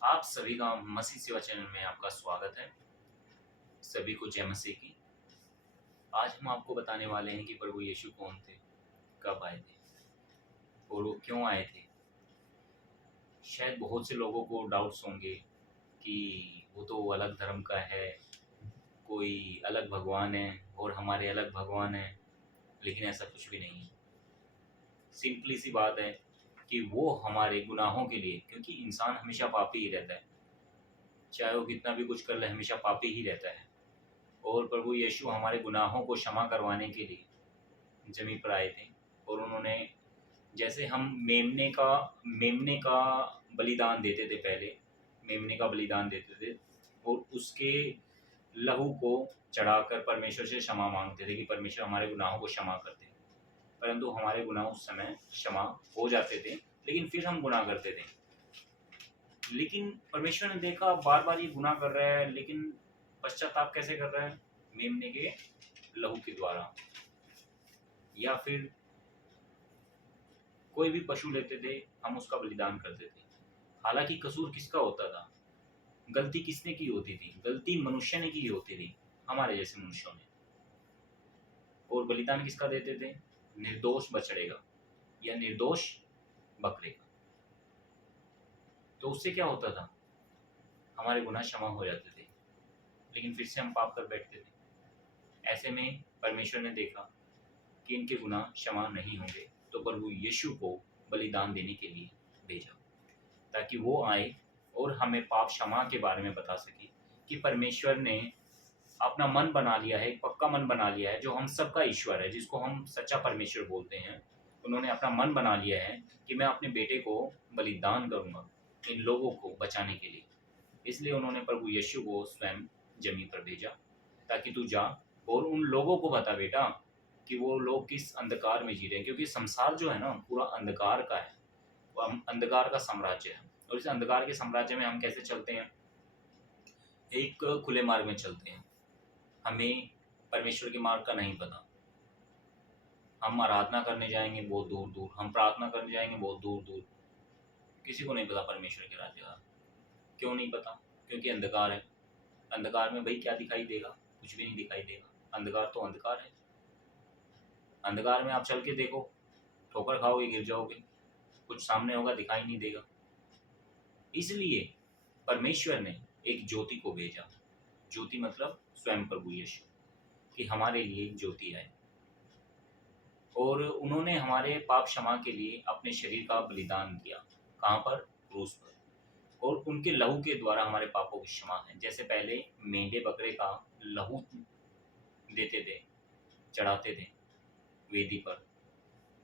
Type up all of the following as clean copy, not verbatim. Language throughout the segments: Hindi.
आप सभी का मसीह सेवा चैनल में आपका स्वागत है। सभी को जय मसीह की। आज हम आपको बताने वाले हैं कि प्रभु यीशु कौन थे, कब आए थे और वो क्यों आए थे। शायद बहुत से लोगों को डाउट्स होंगे कि वो तो अलग धर्म का है, कोई अलग भगवान है और हमारे अलग भगवान है, लेकिन ऐसा कुछ भी नहीं है। सिंपली सी बात है कि वो हमारे गुनाहों के लिए, क्योंकि इंसान हमेशा पापी ही रहता है, चाहे वो कितना भी कुछ कर ले हमेशा पापी ही रहता है। और प्रभु यीशु हमारे गुनाहों को क्षमा करवाने के लिए ज़मीन पर आए थे। और उन्होंने, जैसे हम मेमने का बलिदान देते थे पहले, मेमने का बलिदान देते थे और उसके लहू को चढ़ाकर परमेश्वर से क्षमा मांगते थे कि परमेश्वर हमारे गुनाहों को क्षमा कर दे। परंतु हमारे गुनाह उस समय क्षमा हो जाते थे, लेकिन फिर हम गुनाह करते थे। लेकिन परमेश्वर ने देखा बार बार ये गुनाह कर रहा है, लेकिन पश्चाताप कैसे कर रहा है? मेमने के लहू के द्वारा। या फिर कोई भी पशु लेते थे, हम उसका बलिदान करते थे। हालांकि कसूर किसका होता था? गलती किसने की होती थी? गलती मनुष्य ने की होती थी, हमारे जैसे मनुष्यों ने। और बलिदान किसका देते थे? निर्दोष बछड़े का या निर्दोष बकरे का। तो उससे क्या होता था? हमारे गुनाह क्षमा हो जाते थे, लेकिन फिर से हम पाप कर बैठते थे। ऐसे में परमेश्वर ने देखा कि इनके गुनाह क्षमा नहीं होंगे, तो प्रभु यीशु को बलिदान देने के लिए भेजा, ताकि वो आए और हमें पाप क्षमा के बारे में बता सके कि परमेश्वर ने अपना मन बना लिया है, एक पक्का मन बना लिया है, जो हम सबका ईश्वर है, जिसको हम सच्चा परमेश्वर बोलते हैं। उन्होंने अपना मन बना लिया है कि मैं अपने बेटे को बलिदान करूंगा इन लोगों को बचाने के लिए। इसलिए उन्होंने प्रभु यीशु को स्वयं जमीन पर भेजा, ताकि तू जा और उन लोगों को बता बेटा कि वो लोग किस अंधकार में जी रहे हैं। क्योंकि संसार जो है ना, पूरा अंधकार का है, वो अंधकार का साम्राज्य है। और इस अंधकार के साम्राज्य में हम कैसे चलते हैं? एक खुले मार्ग में चलते हैं। हमें परमेश्वर के मार्ग का नहीं पता। हम आराधना करने जाएंगे बहुत दूर दूर, हम प्रार्थना करने जाएंगे बहुत दूर दूर। किसी को नहीं पता परमेश्वर के राज्य का। क्यों नहीं पता? क्योंकि अंधकार है। अंधकार में भाई क्या दिखाई देगा? कुछ भी नहीं दिखाई देगा। अंधकार तो अंधकार है। अंधकार में आप चल के देखो, ठोकर खाओगे, गिर जाओगे, कुछ सामने होगा दिखाई नहीं देगा। इसलिए परमेश्वर ने एक ज्योति को भेजा। ज्योति मतलब स्वयं प्रभु यीशु, कि हमारे लिए एक ज्योति आए। और उन्होंने हमारे पाप क्षमा के लिए अपने शरीर का बलिदान किया। कहाँ पर? क्रूस पर। और उनके लहू के द्वारा हमारे पापों की क्षमा है। जैसे पहले मेंढे बकरे का लहू देते थे, चढ़ाते थे वेदी पर,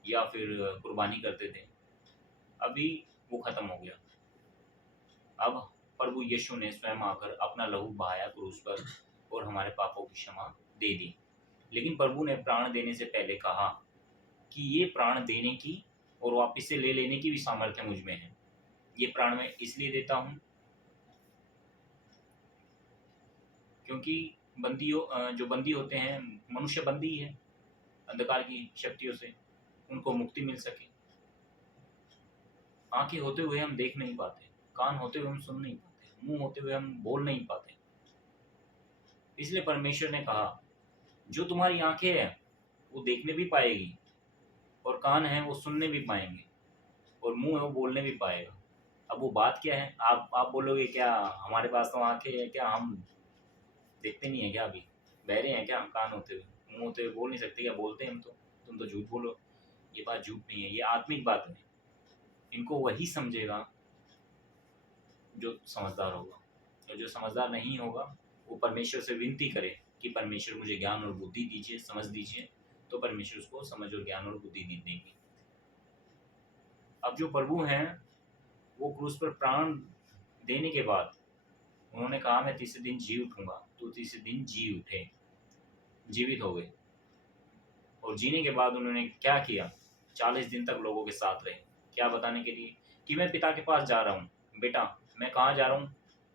या फिर कुर्बानी करते थे, अभी वो खत्म हो गया। अब प्रभु यीशु ने स्वयं आकर अपना लहू बहाया क्रूस पर और हमारे पापों की क्षमा दे दी। लेकिन प्रभु ने प्राण देने से पहले कहा कि ये प्राण देने की और वापिस से ले लेने की भी सामर्थ्य मुझ में है। ये प्राण मैं इसलिए देता हूँ क्योंकि जो बंदी होते हैं, मनुष्य बंदी है अंधकार की शक्तियों से, उनको मुक्ति मिल सके। आंखें होते हुए हम देख नहीं पाते, कान होते हुए हम सुन नहीं पाते, मुंह होते हुए हम बोल नहीं पाते। इसलिए परमेश्वर ने कहा जो तुम्हारी आंखें हैं वो देखने भी पाएगी, और कान है वो सुनने भी पाएंगे, और मुंह है वो बोलने भी पाएगा। अब वो बात क्या है? आप बोलोगे क्या हमारे पास तो आंखें हैं, क्या हम देखते नहीं है क्या? अभी बहरे हैं क्या? हम कान होते हुए, मुंह होते हुए बोल नहीं सकते क्या? बोलते हैं हम तो। तुम तो झूठ बोलो। ये बात झूठ नहीं है, ये आत्मिक बात है। इनको वही समझेगा जो समझदार होगा, और जो समझदार नहीं होगा वो परमेश्वर से विनती करे कि परमेश्वर मुझे ज्ञान और बुद्धि दीजिए, समझ दीजिए, तो परमेश्वर उसको समझ और ज्ञान और बुद्धि देंगे। अब जो प्रभु हैं वो क्रूस पर प्राण देने के बाद उन्होंने कहा मैं तीसरे दिन जी उठूंगा, तो तीसरे दिन जी उठे, जीवित हो गए। और जीने के बाद उन्होंने क्या किया? 40 दिन तक लोगों के साथ रहे। क्या बताने के लिए? कि मैं पिता के पास जा रहा हूँ। बेटा मैं कहाँ जा रहा हूँ?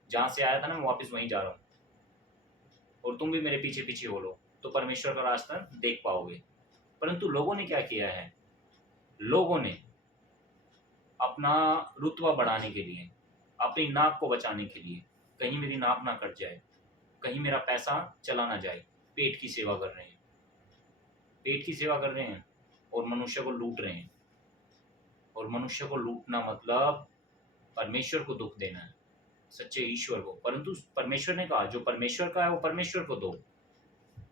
जहाँ से आया था ना, मैं वापस वहीं जा रहा हूँ, और तुम भी मेरे पीछे पीछे हो लो, तो परमेश्वर का रास्ता देख पाओगे। परंतु लोगों ने क्या किया है? लोगों ने अपना रुतबा बढ़ाने के लिए, अपनी नाक को बचाने के लिए, कहीं मेरी नाक ना कट जाए, कहीं मेरा पैसा चला ना जाए। पेट की सेवा कर रहे हैं, पेट की सेवा कर रहे हैं और मनुष्य को लूट रहे हैं। और मनुष्य को लूटना मतलब परमेश्वर को दुख देना है, सच्चे ईश्वर को। परंतु परमेश्वर ने कहा जो परमेश्वर का है वो परमेश्वर को दो,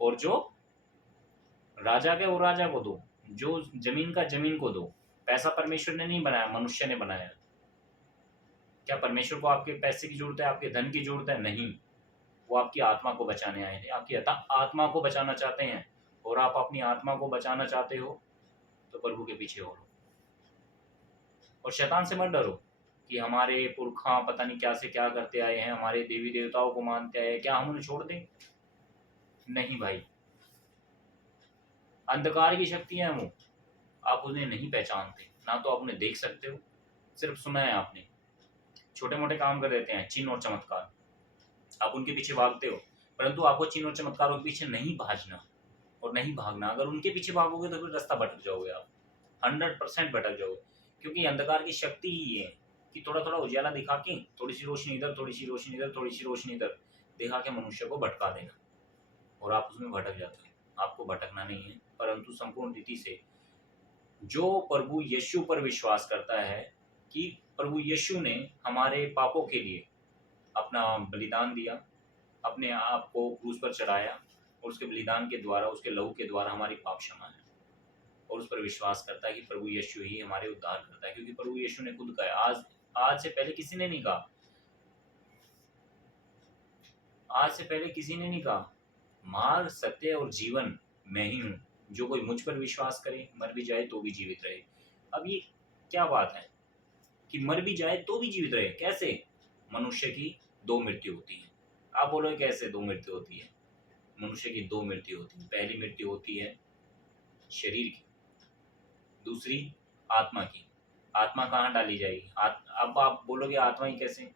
और जो राजा का है वो राजा को दो, जो जमीन का जमीन को दो। पैसा परमेश्वर ने नहीं बनाया, मनुष्य ने बनाया। क्या परमेश्वर को आपके पैसे की जरूरत है, आपके धन की जरूरत है? नहीं, वो आपकी आत्मा को बचाने आए हैं। आपकी आत्मा को बचाना चाहते हैं, और आप अपनी आत्मा को बचाना चाहते हो तो प्रभु के पीछे हो। और शैतान से मत डरो कि हमारे पुरखा पता नहीं क्या से क्या करते आए हैं, हमारे देवी देवताओं को मानते आए हैं, क्या हम उन्हें छोड़ दें? नहीं भाई, अंधकार की शक्तियां हैं वो, आप उन्हें नहीं पहचानते, ना तो आप उन्हें देख सकते हो, सिर्फ सुना है आपने। छोटे मोटे काम कर देते हैं, चिन्ह और चमत्कार, आप उनके पीछे भागते हो, परंतु आपको चिन्ह और चमत्कारों के पीछे नहीं भागना और नहीं भागना। अगर उनके पीछे भागोगे तो फिर रास्ता भटक जाओगे आप, 100% भटक जाओगे। क्योंकि अंधकार की शक्ति ही ये है कि थोड़ा थोड़ा उजाला दिखा के, थोड़ी सी रोशनी इधर, थोड़ी सी रोशनी इधर, थोड़ी सी रोशनी इधर दिखा के मनुष्य को भटका देना, और आप उसमें भटक जाते हो। आपको भटकना नहीं है, परंतु संपूर्ण रीति से जो प्रभु यीशु पर विश्वास करता है कि प्रभु यीशु ने हमारे पापों के लिए अपना बलिदान दिया, अपने आप को क्रूस पर चढ़ाया, और उसके बलिदान के द्वारा, उसके लहू के द्वारा हमारी पाप क्षमा है, और उस पर विश्वास करता है कि प्रभु यीशु ही हमारे उद्धार करता है। क्योंकि प्रभु यीशु ने खुद कहा, आज से पहले किसी ने नहीं कहा, आज से पहले किसी ने नहीं कहा, मार्ग, सत्य और जीवन मैं ही हूँ, जो कोई मुझ पर विश्वास करे मर भी जाए तो भी जीवित रहे। अब ये क्या बात है कि मर भी जाए तो भी जीवित रहे? कैसे? मनुष्य की दो मृत्यु होती है। आप बोलो कैसे दो मृत्यु होती है? मनुष्य की दो मृत्यु होती है। पहली मृत्यु होती है शरीर की, दूसरी आत्मा की। आत्मा कहाँ डाली जाएगी? अब आप बोलोगे आत्मा ही कैसे?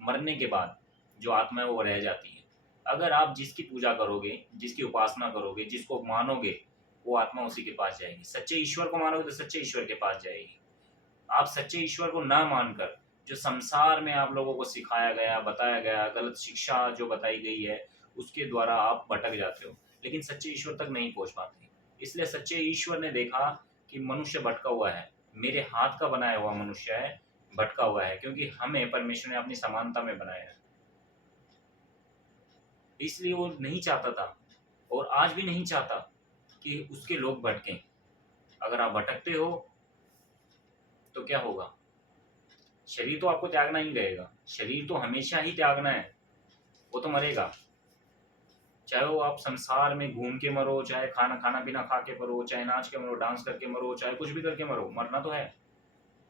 मरने के बाद जो आत्मा है वो रह जाती है। अगर आप जिसकी पूजा करोगे, जिसकी उपासना करोगे, जिसको मानोगे, वो आत्मा उसी के पास जाएगी। सच्चे ईश्वर को मानोगे तो सच्चे ईश्वर के पास जाएगी। आप सच्चे ईश्वर को ना मानकर जो संसार में आप लोगों को सिखाया गया, बताया गया, गलत शिक्षा जो बताई गई है, उसके द्वारा आप भटक जाते हो, लेकिन सच्चे ईश्वर तक नहीं पहुंच पाते। इसलिए सच्चे ईश्वर ने देखा कि मनुष्य भटका हुआ है, मेरे हाथ का बनाया हुआ मनुष्य है, भटका हुआ है, क्योंकि हमें परमेश्वर ने अपनी समानता में बनाया है। इसलिए वो नहीं चाहता था, और आज भी नहीं चाहता कि उसके लोग भटकें। अगर आप भटकते हो तो क्या होगा? शरीर तो आपको त्यागना ही रहेगा, शरीर तो हमेशा ही त्यागना है, वो तो मरेगा। चाहे वो आप संसार में घूम के मरो, चाहे खाना पीना खा के मरो, चाहे नाच के मरो, डांस करके मरो, चाहे कुछ भी करके मरो, मरना तो है।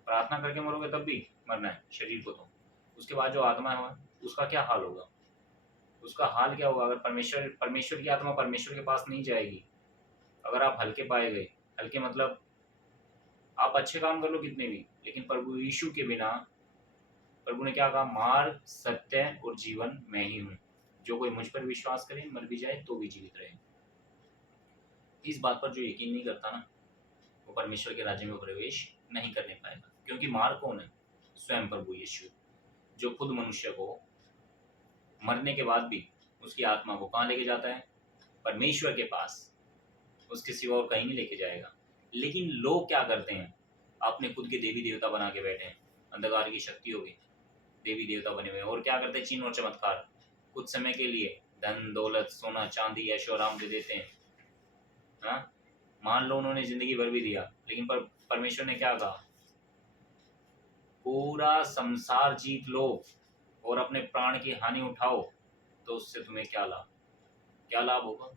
प्रार्थना करके मरोगे तब भी मरना है शरीर को। तो उसके बाद जो आत्मा है उसका क्या हाल होगा? उसका हाल क्या होगा? अगर परमेश्वर की आत्मा परमेश्वर के पास नहीं जाएगी, अगर आप हल्के पाए गए, हल्के मतलब आप अच्छे काम कर लो कितने भी, लेकिन प्रभु यीशु के बिना, प्रभु ने क्या कहा? मार्ग, सत्य और जीवन मैं ही हूँ, जो कोई मुझ पर विश्वास करे मर भी जाए तो भी जीवित रहे। इस बात पर जो यकीन नहीं करता ना, वो परमेश्वर के राज्य में प्रवेश नहीं करने पाएगा। क्योंकि मार्ग कौन है? स्वयं प्रभु यीशु, जो खुद मनुष्य को मरने के बाद भी उसकी आत्मा को कहाँ लेके जाता है? परमेश्वर के पास। उसके सिवा और कहीं नहीं लेके जाएगा। लेकिन लोग क्या करते हैं? अपने खुद के देवी देवता बना के बैठे हैं, अंधकार की शक्ति होगी, देवी देवता बने हुए, और क्या करते हैं? चिन्ह और चमत्कार, कुछ समय के लिए धन दौलत सोना चांदी ऐशो आराम दे देते हैं। हाँ, मान लो उन्होंने जिंदगी भर भी दिया, लेकिन परमेश्वर ने क्या कहा? पूरा संसार जीत लो और अपने प्राण की हानि उठाओ, तो उससे तुम्हें क्या लाभ? क्या लाभ होगा?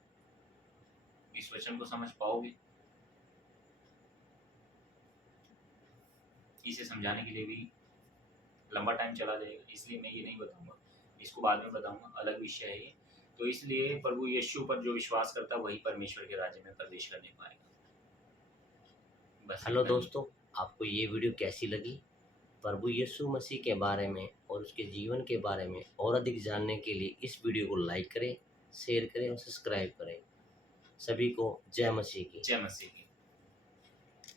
इस वचन को समझ पाओगे? इसे समझाने के लिए भी लंबा टाइम चला जाएगा, इसलिए मैं ये नहीं बताऊंगा, इसको बाद में बताऊंगा, अलग विषय है ये। तो इसलिए प्रभु यीशु पर जो विश्वास करता है वही परमेश्वर के राज्य में प्रवेश करने पाएगा। बस हेलो दोस्तों, आपको ये वीडियो कैसी लगी? प्रभु यीशु मसीह के बारे में और उसके जीवन के बारे में और अधिक जानने के लिए इस वीडियो को लाइक करें, शेयर करें और सब्सक्राइब करें। सभी को जय मसीह की। जय मसीह की।